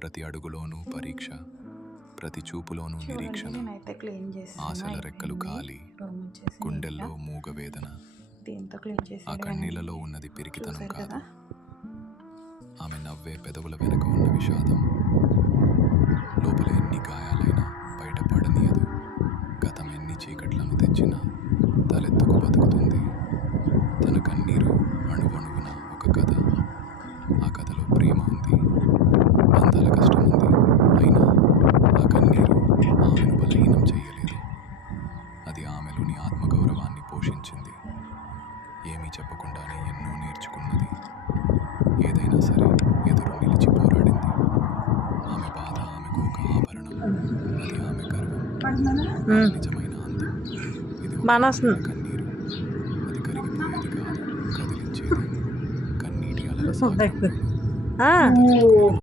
ప్రతి అడుగులోనూ పరీక్ష, ప్రతి చూపులోనూ చూడండి, నిరీక్షణ. నేనైతే క్లీన్ చేస్తున్నా. ఆశల రెక్కలు అయిపోయింది. ఖాళీ, రూమ్ వచ్చేసి గుండెల్లో మూగవేదన. దీంతో క్లీన్ ఆ చేశారు. కన్నీళ్లలో ఉన్నది పిరికితనం చూసారు కాదు, కదా. ఆమె నవ్వే పెదవుల వెనుక ఉన్న విషాదం. లోపల ఎన్ని గాయాలైనా బయటపడనీయదు. గతం ఎన్ని చీకట్లను తెచ్చినా తలెత్తుకు బతుకుతుంది. తన కన్నీరు అణువణువున ఒక కథ. ఆ కథలో ప్రేమ ఉంది, బంధాల కష్టం ఉంది. అయినా ఆ కన్నీరు ఆమెను బలహీనం చేయలేదు. అది ఆమెలోని ఆత్మగౌరవాన్ని పోషించింది. ఏమీ చెప్పకుండానే ఎన్నో నేర్చుకున్నది. ఏదైనా సరే ఎదురు నిలిచి పోరాడింది. ఆమె బాధ ఆమెకు ఒక ఆభరణం, అది ఆమె గర్వం, ఆమె నిజమైన అందం. ఇది ఒక కన్నీరు, అది కరిగిపోయేది కాదు, కదిలించేది. కన్నీటి అలల సాగరంలోనూ